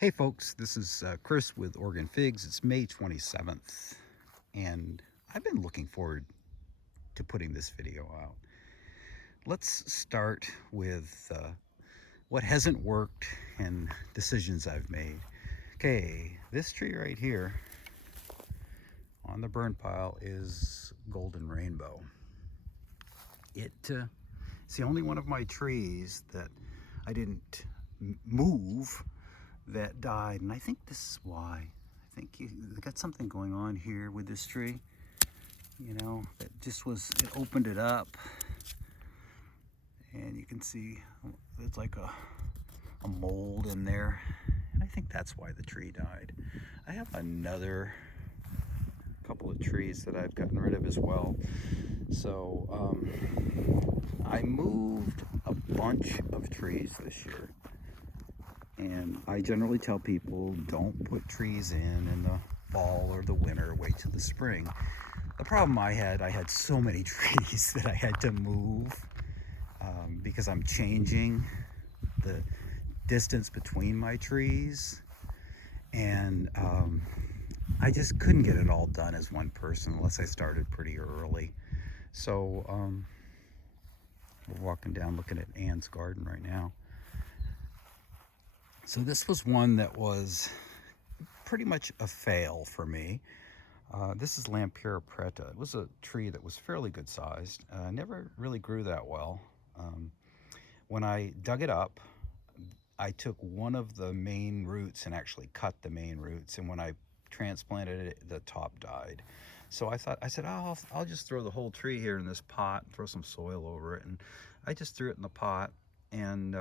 Hey folks, this is Chris with Oregon Figs. It's May 27th, and I've been looking forward to putting this video out. Let's start with what hasn't worked and decisions I've made. Okay, this tree right here on the burn pile is Golden Rainbow. It's the only one of my trees that I didn't move that died, and I think this is why. I think you got something going on here with this tree, you know, that just was, it opened it up, and you can see it's like a mold in there, and I think that's why the tree died. I have another couple of trees that I've gotten rid of as well. So I moved a bunch of trees this year. And I generally tell people, don't put trees in the fall or the winter, wait till the spring. The problem I had so many trees that I had to move because I'm changing the distance between my trees. And I just couldn't get it all done as one person unless I started pretty early. So we're walking down looking at Anne's garden right now. So this was one that was pretty much a fail for me. This is Lampera Preta. It was a tree that was fairly good sized. Never really grew that well. When I dug it up, I took one of the main roots and actually cut the main roots. And when I transplanted it, the top died. So I said, oh, I'll just throw the whole tree here in this pot, throw some soil over it. And I just threw it in the pot, and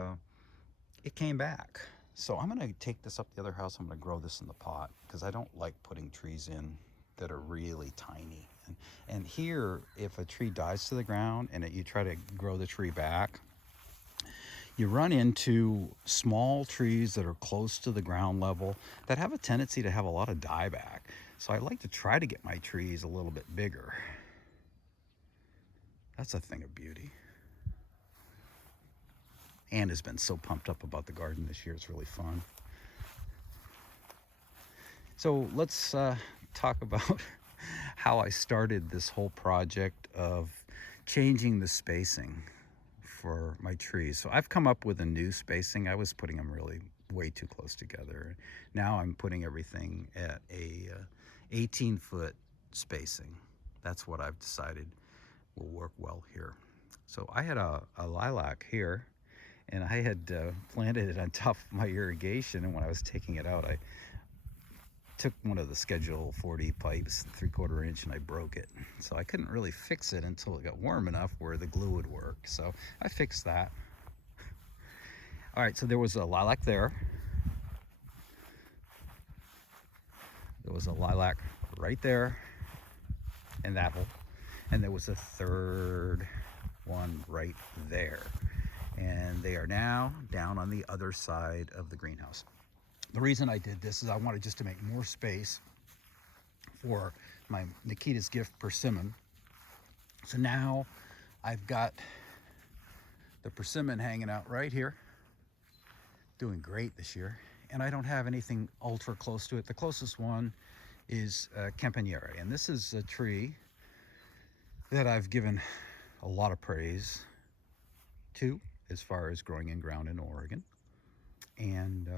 it came back. So I'm going to take this up the other house. I'm going to grow this in the pot because I don't like putting trees in that are really tiny. And here, if a tree dies to the ground and you try to grow the tree back, you run into small trees that are close to the ground level that have a tendency to have a lot of dieback. So I like to try to get my trees a little bit bigger. That's a thing of beauty. Anne has been so pumped up about the garden this year. It's really fun. So let's talk about how I started this whole project of changing the spacing for my trees. So I've come up with a new spacing. I was putting them really way too close together. Now I'm putting everything at a 18-foot spacing. That's what I've decided will work well here. So I had a lilac here, and I had planted it on top of my irrigation, and when I was taking it out, I took one of the Schedule 40 pipes, 3/4 inch, and I broke it. So I couldn't really fix it until it got warm enough where the glue would work. So I fixed that. All right, so there was a lilac there. There was a lilac right there in that hole. And there was a third one right there. And they are now down on the other side of the greenhouse. The reason I did this is I wanted just to make more space for my Nikita's Gift persimmon. So now I've got the persimmon hanging out right here, doing great this year, and I don't have anything ultra close to it. The closest one is Campanile, and this is a tree that I've given a lot of praise to as far as growing in ground in Oregon, and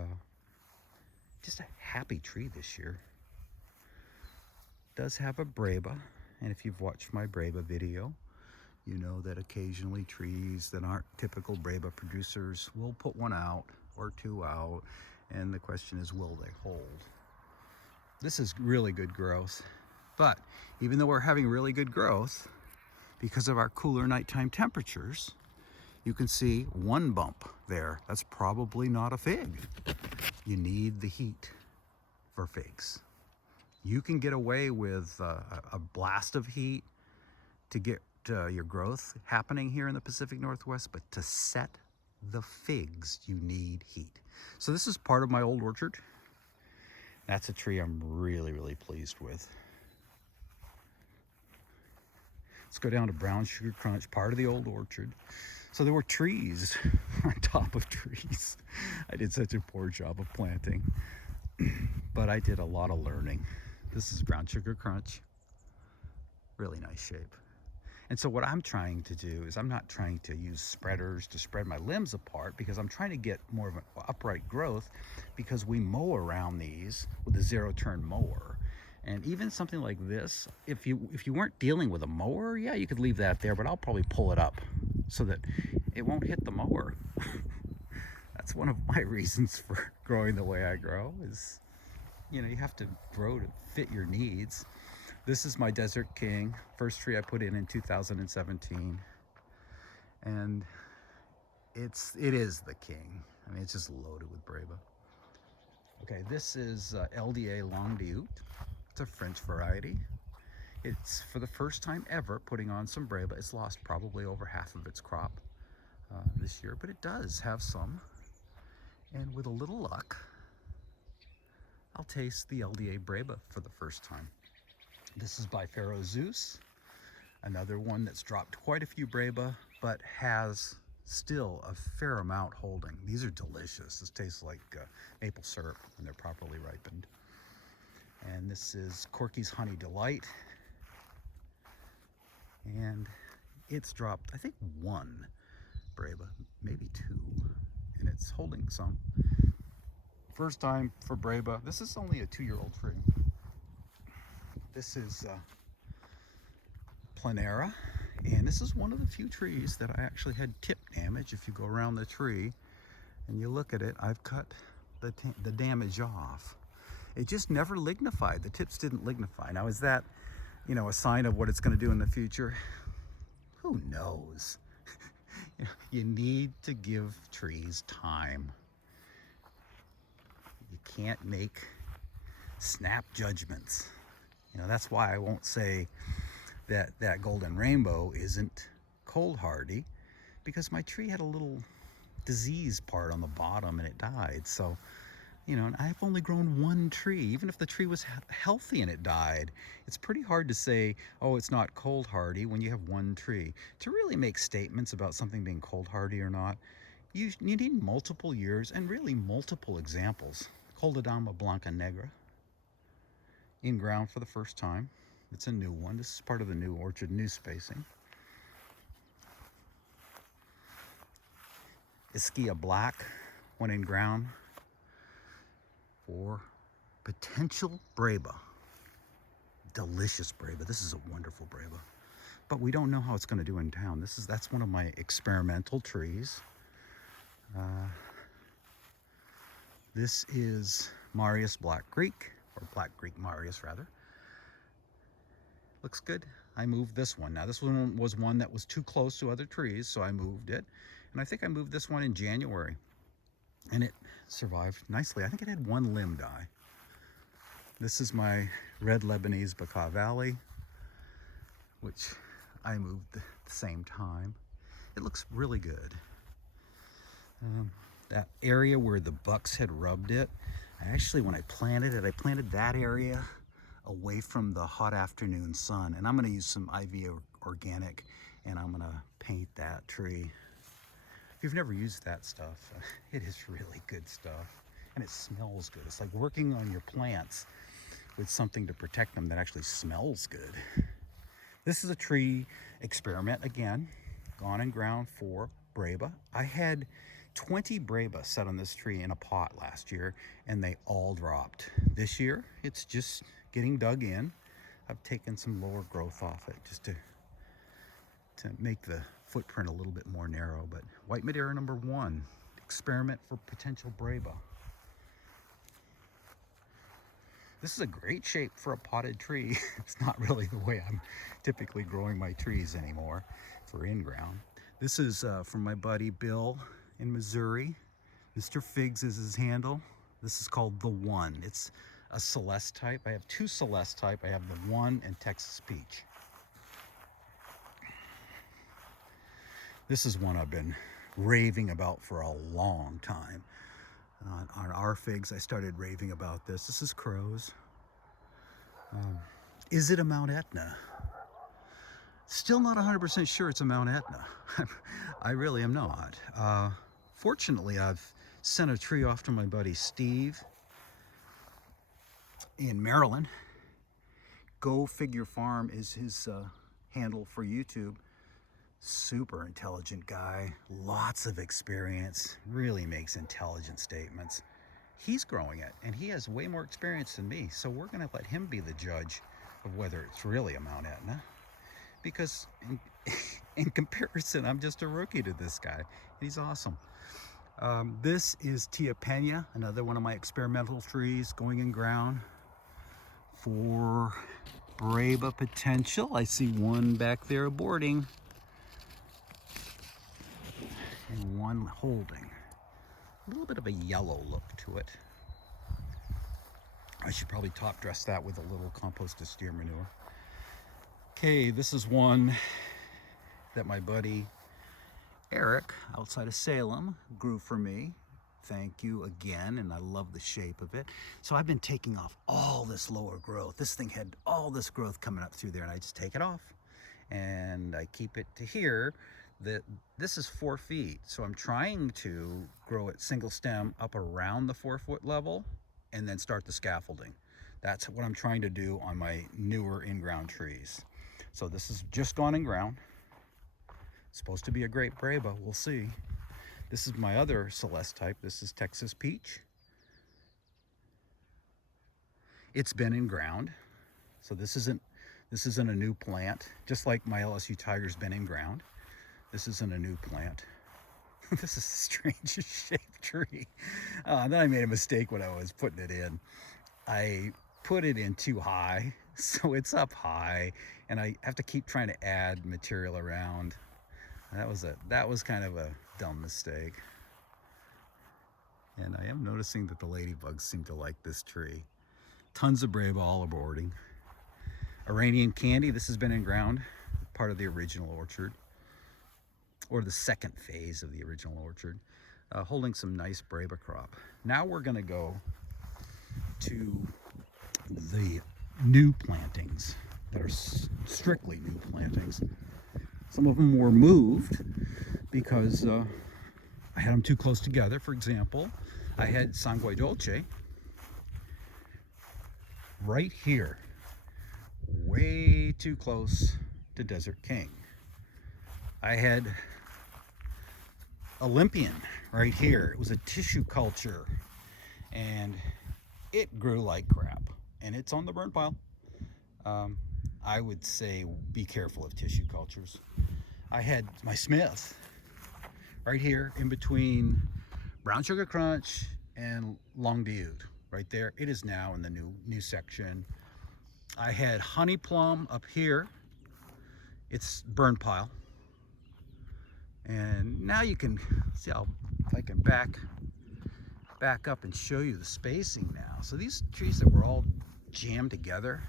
just a happy tree this year. Does have a Breba, and if you've watched my Breba video, you know that occasionally trees that aren't typical Breba producers will put one out or two out, and the question is, will they hold? This is really good growth, but even though we're having really good growth, because of our cooler nighttime temperatures, you can see one bump there. That's probably not a fig. You need the heat for figs. You can get away with a blast of heat to get your growth happening here in the Pacific Northwest, but to set the figs, you need heat. So this is part of my old orchard. That's a tree I'm really, really pleased with. Let's go down to Brown Sugar Crunch, part of the old orchard. So there were trees on top of trees. I did such a poor job of planting, but I did a lot of learning. This is brown sugar crunch. Really nice shape. And so what I'm trying to do is I'm not trying to use spreaders to spread my limbs apart, because I'm trying to get more of an upright growth, because we mow around these with a zero-turn mower. And even something like this, if you weren't dealing with a mower, yeah, you could leave that there, but I'll probably pull it up so that it won't hit the mower. That's one of my reasons for growing the way I grow, is, you know, you have to grow to fit your needs. This is my Desert King, first tree I put in 2017, and it is the king. I mean, it's just loaded with Breba. Okay, this is LDA Long d'Out. It's a French variety. It's for the first time ever putting on some Breba. It's lost probably over half of its crop this year, but it does have some. And with a little luck, I'll taste the LDA Breba for the first time. This is by Pharaoh Zeus, another one that's dropped quite a few Breba, but has still a fair amount holding. These are delicious. This tastes like maple syrup when they're properly ripened. And this is Corky's Honey Delight. And it's dropped, I think, one Breba, maybe two, and it's holding some. First time for Breba. This is only a 2-year-old tree. This is Planera, and this is one of the few trees that I actually had tip damage. If you go around the tree and you look at it, I've cut the damage off. It just never lignified. The tips didn't lignify. Now, is that, you know, a sign of what it's going to do in the future? Who knows? You need to give trees time. You can't make snap judgments. You know, that's why I won't say that golden rainbow isn't cold hardy, because my tree had a little disease part on the bottom and it died. So, you know, and I've only grown one tree. Even if the tree was healthy and it died, it's pretty hard to say, oh, it's not cold hardy when you have one tree. To really make statements about something being cold hardy or not, you need multiple years and really multiple examples. Coldodama Blanca Negra, in ground for the first time. It's a new one. This is part of the new orchard, new spacing. Ischia Black, one in ground for potential Breba. Delicious Breba. This is a wonderful Breba. But we don't know how it's going to do in town. That's one of my experimental trees. This is Marius Black Greek, or Black Greek Marius rather. Looks good. I moved this one. Now, this one was one that was too close to other trees, so I moved it. And I think I moved this one in January, and it survived nicely. I think it had one limb die. This is my red Lebanese Baca Valley, which I moved at the same time. It looks really good. That area where the bucks had rubbed it, when I planted it, I planted that area away from the hot afternoon sun. And I'm going to use some IV organic, and I'm going to paint that tree. If you've never used that stuff, it is really good stuff. And it smells good. It's like working on your plants with something to protect them that actually smells good. This is a tree experiment again, gone in ground for Breba. I had 20 Breba set on this tree in a pot last year, and they all dropped. This year, it's just getting dug in. I've taken some lower growth off it just to make the footprint a little bit more narrow. But White Madeira #1, experiment for potential Breba. This is a great shape for a potted tree. It's not really the way I'm typically growing my trees anymore for in-ground. This is from my buddy Bill in Missouri. Mr. Figs is his handle. This is called The One. It's a Celeste type. I have two Celeste type. I have The One and Texas Peach. This is one I've been raving about for a long time. On our figs, I started raving about this. This is Crow's. Is it a Mount Etna? Still not 100% sure it's a Mount Etna. I really am not. Fortunately, I've sent a tree off to my buddy Steve in Maryland. Go Figure Farm is his handle for YouTube. Super intelligent guy, lots of experience, really makes intelligent statements. He's growing it, and he has way more experience than me, so we're going to let him be the judge of whether it's really a Mount Etna, because in comparison, I'm just a rookie to this guy. He's awesome. This is Tia Pena, another one of my experimental trees going in ground for Breba potential. I see one back there aborting and one holding. A little bit of a yellow look to it. I should probably top dress that with a little composted steer manure. Okay, this is one that my buddy Eric outside of Salem grew for me. Thank you again, and I love the shape of it. So I've been taking off all this lower growth. This thing had all this growth coming up through there, and I just take it off and I keep it to here. This is 4 feet, so I'm trying to grow it single stem up around the 4-foot level and then start the scaffolding. That's what I'm trying to do on my newer in-ground trees. So this has just gone in ground. It's supposed to be a great Breba, we'll see. This is my other Celeste type. This is Texas Peach. It's been in ground, so this isn't a new plant. Just like my LSU Tiger's been in ground. This isn't a new plant. This is the strangest shaped tree. Then I made a mistake when I was putting it in. I put it in too high, so it's up high, and I have to keep trying to add material around. That was kind of a dumb mistake. And I am noticing that the ladybugs seem to like this tree. Tons of Breva all aborting. Iranian Candy, this has been in ground, part of the original orchard, or the second phase of the original orchard, holding some nice Breba crop. Now we're gonna go to the new plantings that are strictly new plantings. Some of them were moved because I had them too close together. For example, I had Sangue Dolce right here, way too close to Desert King. I had Olympian right here. It was a tissue culture, and it grew like crap, and it's on the burn pile. I would say be careful of tissue cultures. I had my Smith right here in between Brown Sugar Crunch and Long Viewed right there. It is now in the new section. I had Honey Plum up here. It's burn pile. And now you can see how, if I can back up and show you the spacing now. So these trees that were all jammed together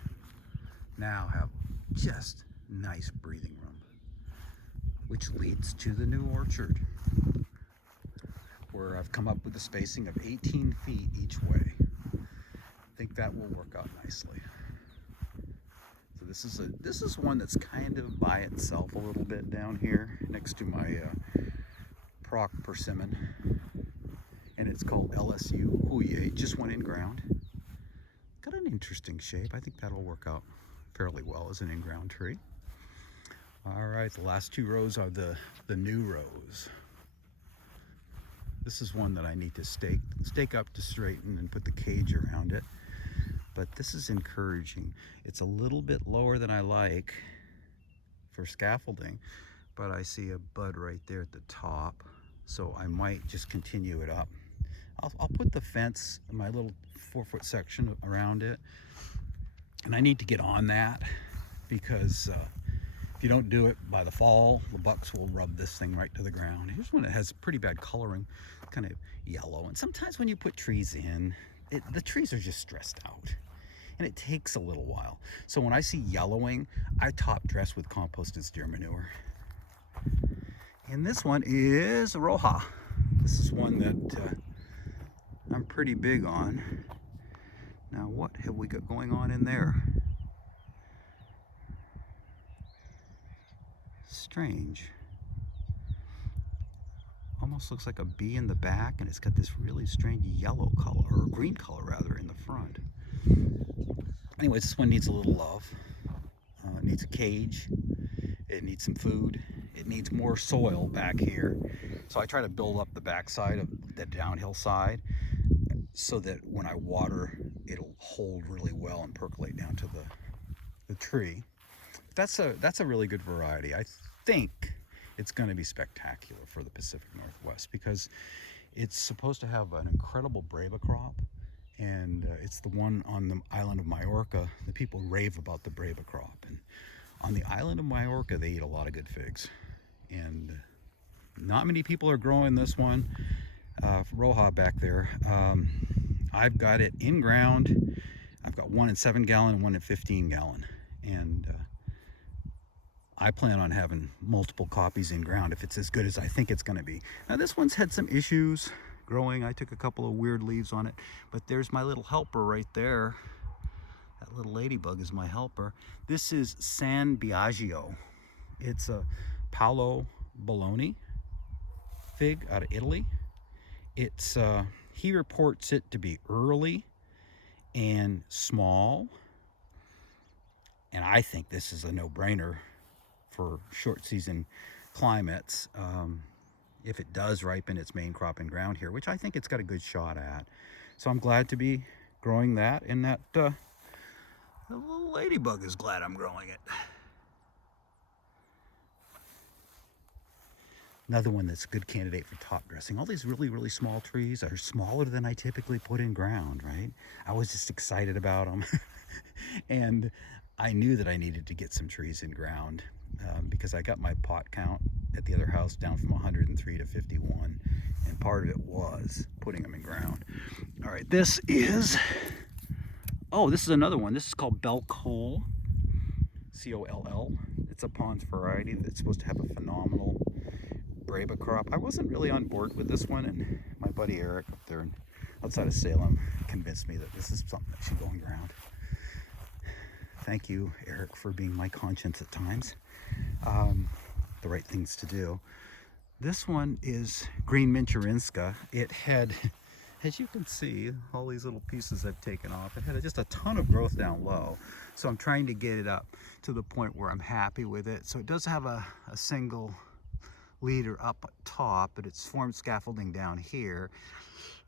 now have just nice breathing room, which leads to the new orchard, where I've come up with a spacing of 18 feet each way. I think that will work out nicely. So this is one that's kind of by itself a little bit down here next to my Proc persimmon, and it's called LSU Huye. It just went in ground. Got an interesting shape. I think that'll work out fairly well as an in-ground tree. All right, the last 2 rows are the new rows. This is one that I need to stake up to straighten and put the cage around it. But this is encouraging. It's a little bit lower than I like for scaffolding, but I see a bud right there at the top, so I might just continue it up. I'll put the fence, my little 4-foot section around it, and I need to get on that because if you don't do it by the fall, the bucks will rub this thing right to the ground. Here's one that has pretty bad coloring, kind of yellow, and sometimes when you put trees in, the trees are just stressed out, and it takes a little while. So when I see yellowing, I top dress with composted steer manure. And this one is Roja. This is one that I'm pretty big on. Now what have we got going on in there? strange. Almost looks like a bee in the back, and it's got this really strange yellow color, or green color rather, in the front. Anyways, this one needs a little love. It needs a cage. It needs some food. It needs more soil back here. So I try to build up the backside of the downhill side so that when I water, it'll hold really well and percolate down to the tree. That's a really good variety. I think it's going to be spectacular for the Pacific Northwest because it's supposed to have an incredible Breba crop, and it's the one on the island of Majorca. The people rave about the Breba crop, and on the island of Majorca they eat a lot of good figs, and not many people are growing this one. Roja back there, I've got it in ground. I've got one in 7-gallon and one in 15-gallon, and I plan on having multiple copies in ground if it's as good as I think it's going to be. Now this one's had some issues growing. I took a couple of weird leaves on it, but there's my little helper right there. That little ladybug is my helper. This is San Biagio. It's a Paolo Bologna fig out of Italy. It's he reports it to be early and small, and I think this is a no-brainer for short season climates. If it does ripen its main crop in ground here, which I think it's got a good shot at. So I'm glad to be growing that, and that the little ladybug is glad I'm growing it. Another one that's a good candidate for top dressing. All these really, really small trees are smaller than I typically put in ground, right? I was just excited about them. And I knew that I needed to get some trees in ground because I got my pot count at the other house down from 103 to 51. And part of it was putting them in ground. All right, this is another one. This is called Bell Coll, C-O-L-L. It's a Pons variety that's supposed to have a phenomenal Breba crop. I wasn't really on board with this one, and my buddy Eric up there outside of Salem convinced me that this is something that should go in ground. Thank you, Eric, for being my conscience at times. The right things to do. This one is Green Minchurinska. It had, as you can see, all these little pieces I've taken off. It had just a ton of growth down low. So I'm trying to get it up to the point where I'm happy with it. So it does have a single leader up top, but it's formed scaffolding down here.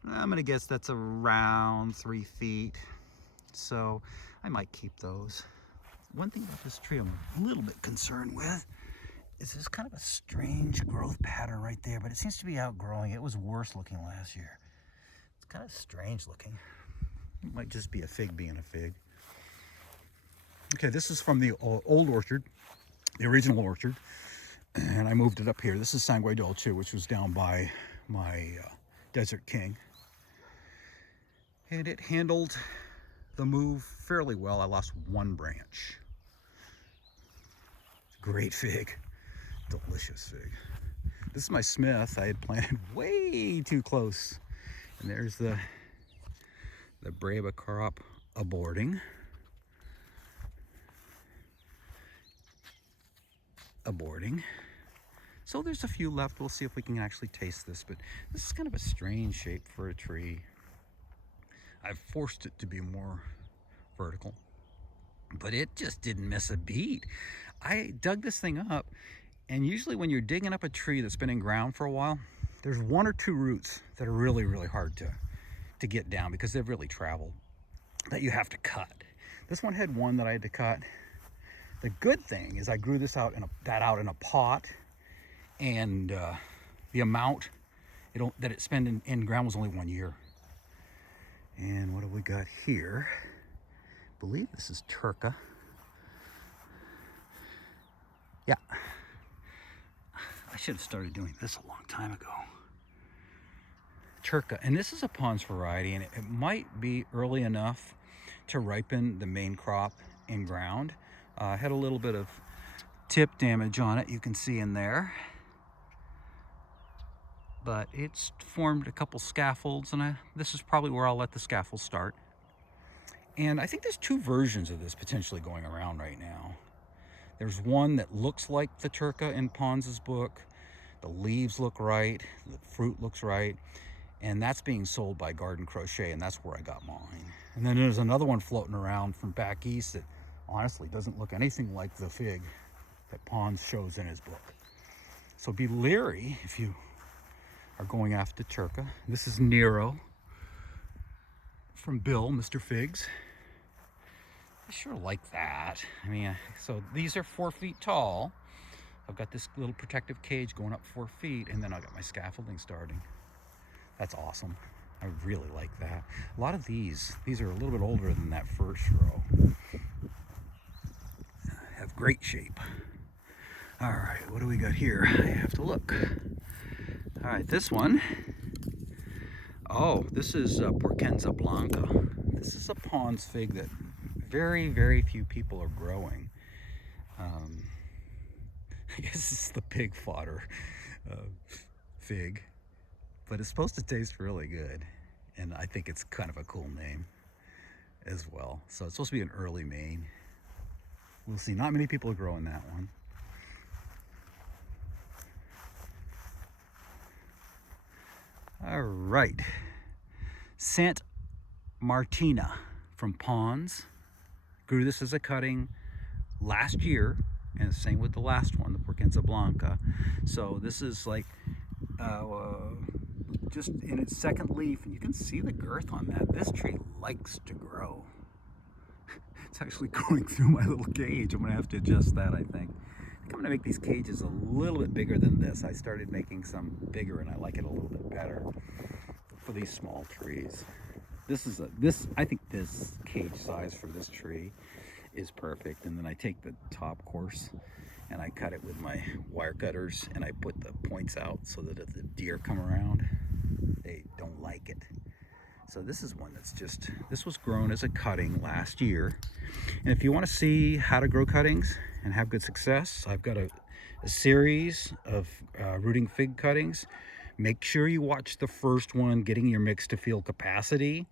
I'm gonna guess that's around 3 feet. So I might keep those. One thing about this tree I'm a little bit concerned with is this kind of a strange growth pattern right there, but it seems to be outgrowing. It was worse looking last year. It's kind of strange looking. It might just be a fig being a fig. Okay, this is from the old orchard, the original orchard, and I moved it up here. This is Sangue Dolce, which was down by my Desert King. And it handled the move fairly well. I lost one branch. Great fig. Delicious fig. This is my Smith. I had planted way too close. And there's the Breba crop aborting. So there's a few left. We'll see if we can actually taste this, but this is kind of a strange shape for a tree. I've forced it to be more vertical, but it just didn't miss a beat. I dug this thing up, and usually when you're digging up a tree that's been in ground for a while, there's 1 or 2 roots that are really, really hard to get down because they've really traveled, that you have to cut. This one had one that I had to cut. The good thing is I grew this out in a pot, and the amount that it spent in ground was only 1 year. And what have we got here? I believe this is Turka. Yeah. I should have started doing this a long time ago. Turka, and this is a Pons variety, and it might be early enough to ripen the main crop in ground. Had a little bit of tip damage on it, you can see in there. But it's formed a couple scaffolds, and this is probably where I'll let the scaffold start. And I think there's 2 versions of this potentially going around right now. There's one that looks like the Turka in Pons's book. The leaves look right, the fruit looks right, and that's being sold by Garden Crochet, and that's where I got mine. And then there's another one floating around from back east that honestly doesn't look anything like the fig that Pons shows in his book. So be leery if you are going after Turka. This is Nero from Bill, Mr. Figs. I sure like that. I mean, so these are 4 feet tall. I've got this little protective cage going up 4 feet, and then I got my scaffolding starting. That's awesome. I really like that. A lot of these are a little bit older than that first row. Have great shape. All right, what do we got here? I have to look. All right, this one. Oh, this is Porcenza Blanca. This is a Pons fig that very, very few people are growing. I guess it's the pig fodder fig, but it's supposed to taste really good, and I think it's kind of a cool name as well. So it's supposed to be an early Maine. We'll see. Not many people are growing that one. All right, Sant Martina from Pons. Grew this as a cutting last year, and the same with the last one, the Porcenza Blanca. So this is like just in its second leaf, and you can see the girth on that. This tree likes to grow. It's actually going through my little cage. I'm gonna have to adjust that, I think. I'm gonna make these cages a little bit bigger than this. I started making some bigger, and I like it a little bit better for these small trees. I think this cage size for this tree is perfect. And then I take the top course and I cut it with my wire cutters, and I put the points out so that if the deer come around, they don't like it. So this is one this was grown as a cutting last year. And if you want to see how to grow cuttings and have good success, I've got a series of rooting fig cuttings. Make sure you watch the first one, getting your mix to field capacity,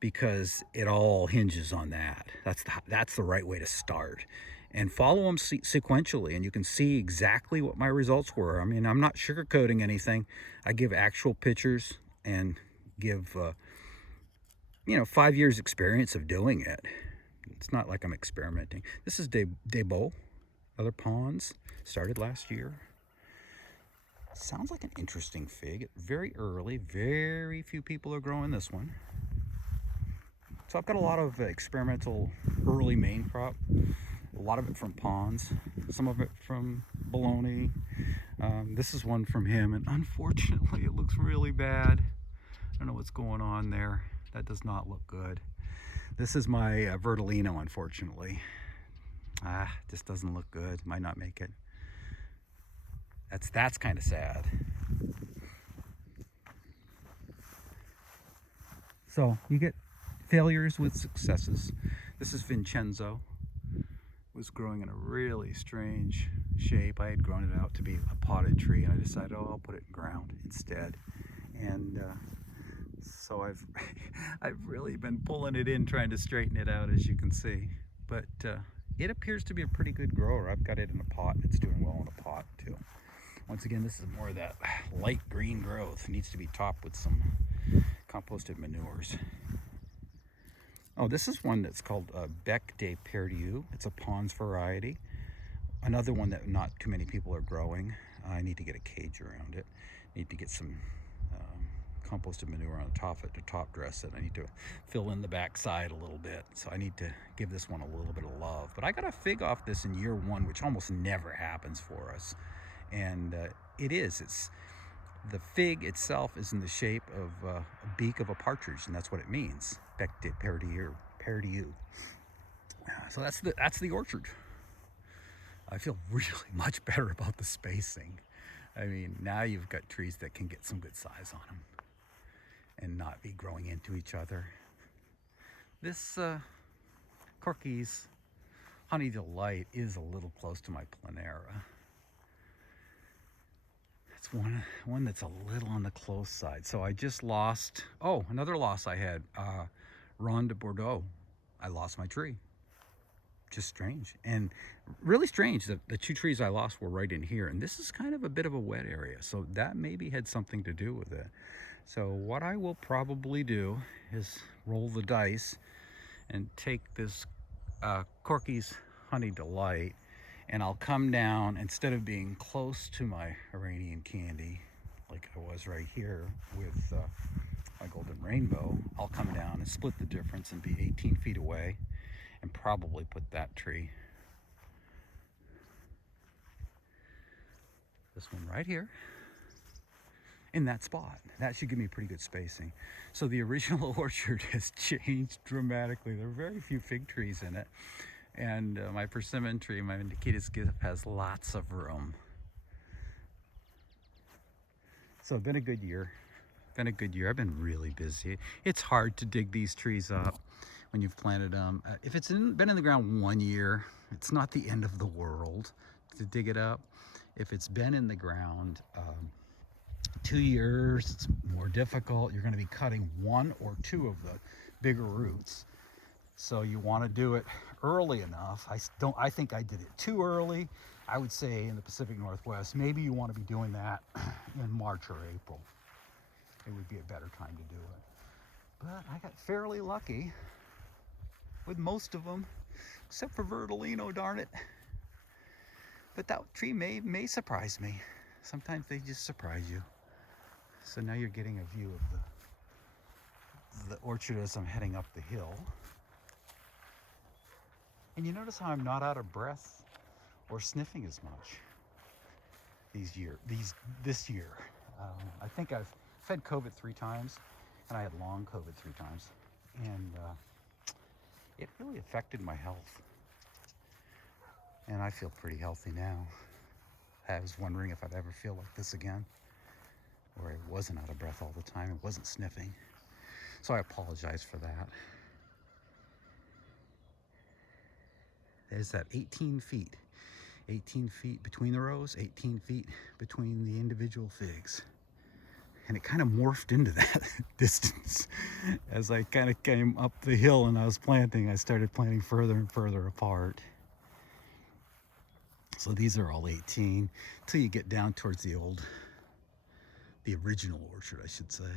because it all hinges on that. That's the right way to start. And follow them sequentially, and you can see exactly what my results were. I mean, I'm not sugarcoating anything. I give actual pictures and give 5 years experience of doing it. It's not like I'm experimenting. This is Debo, other Pons, started last year. Sounds like an interesting fig. Very early, very few people are growing this one. So I've got a lot of experimental early Maine crop. A lot of it from Pons, some of it from Bologna. This is one from him, and unfortunately it looks really bad. I don't know what's going on there. That does not look good. This is my Vertolino, unfortunately. Just doesn't look good. Might not make it. That's kind of sad. So you get failures with successes. This is Vincenzo. Was growing in a really strange shape. I had grown it out to be a potted tree, and I decided, I'll put it in ground instead. And so I've really been pulling it in, trying to straighten it out, as you can see. But it appears to be a pretty good grower. I've got it in a pot, and it's doing well in a pot too. Once again, this is more of that light green growth. It needs to be topped with some composted manures. Oh, this is one that's called Bec de Perdieu. It's a Pons variety. Another one that not too many people are growing. I need to get a cage around it. Need to get some composted manure on the top of it to top dress it. I need to fill in the back side a little bit. So I need to give this one a little bit of love. But I got a fig off this in year 1, which almost never happens for us. And it's the fig itself is in the shape of a beak of a partridge, and that's what it means. Bec de Perdieu. So that's the orchard. I feel really much better about the spacing. I mean, now you've got trees that can get some good size on them and not be growing into each other. This Corky's Honey Delight is a little close to my Planera. It's one that's a little on the close side. So I just lost, another loss I had, Ronde de Bordeaux. I lost my tree. just strange. And really strange that the two trees I lost were right in here. And this is kind of a bit of a wet area. So that maybe had something to do with it. So what I will probably do is roll the dice and take this Corky's Honey Delight, and I'll come down, instead of being close to my Iranian Candy like I was right here with my Golden Rainbow, I'll come down and split the difference and be 18 feet away and probably put that tree, this one right here, in that spot. That should give me pretty good spacing. So the original orchard has changed dramatically. There are very few fig trees in it. And my persimmon tree, my Nikita's gift, has lots of room. So it's been a good year. Been a good year. I've been really busy. It's hard to dig these trees up when you've planted them. If it's been in the ground 1 year, it's not the end of the world to dig it up. If it's been in the ground 2 years, it's more difficult. You're going to be cutting 1 or 2 of the bigger roots. So you want to do it early enough. I think I did it too early. I would say in the Pacific Northwest, maybe you want to be doing that in March or April. It would be a better time to do it. But I got fairly lucky with most of them, except for Verdolino, darn it. But that tree may surprise me. Sometimes they just surprise you. So now you're getting a view of the orchard as I'm heading up the hill. And you notice how I'm not out of breath or sniffing as much this year. I think I've had COVID 3 times, and I had long COVID 3 times, and it really affected my health. And I feel pretty healthy now. I was wondering if I'd ever feel like this again, where I wasn't out of breath all the time and wasn't sniffing. So I apologize for that. There's that 18 feet. 18 feet between the rows, 18 feet between the individual figs. And it kind of morphed into that distance. As I kind of came up the hill and I was planting, I started planting further and further apart. So these are all 18 until you get down towards the original orchard, I should say.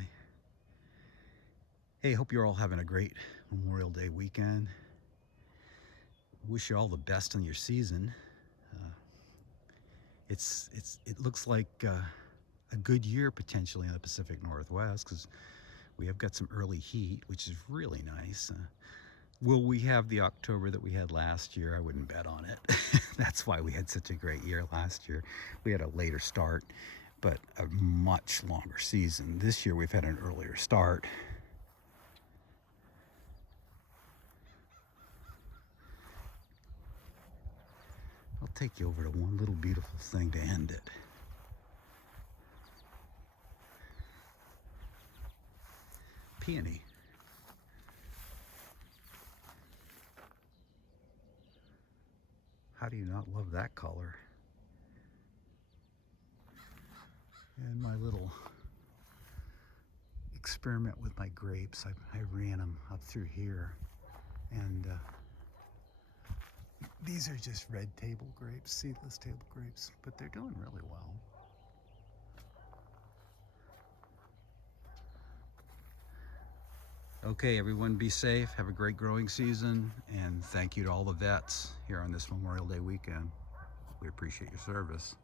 Hey, hope you're all having a great Memorial Day weekend. Wish you all the best in your season. It looks like a good year potentially in the Pacific Northwest, because we have got some early heat, which is really nice. Will we have the October that we had last year? I wouldn't bet on it. That's why we had such a great year last year. We had a later start, but a much longer season. This year we've had an earlier start. I'll take you over to one little beautiful thing to end it. Peony. How do you not love that color? And my little experiment with my grapes, I ran them up through here, and these are just red table grapes, seedless table grapes, but they're doing really well. Okay, everyone, be safe, have a great growing season, and thank you to all the vets here on this Memorial Day weekend. We appreciate your service.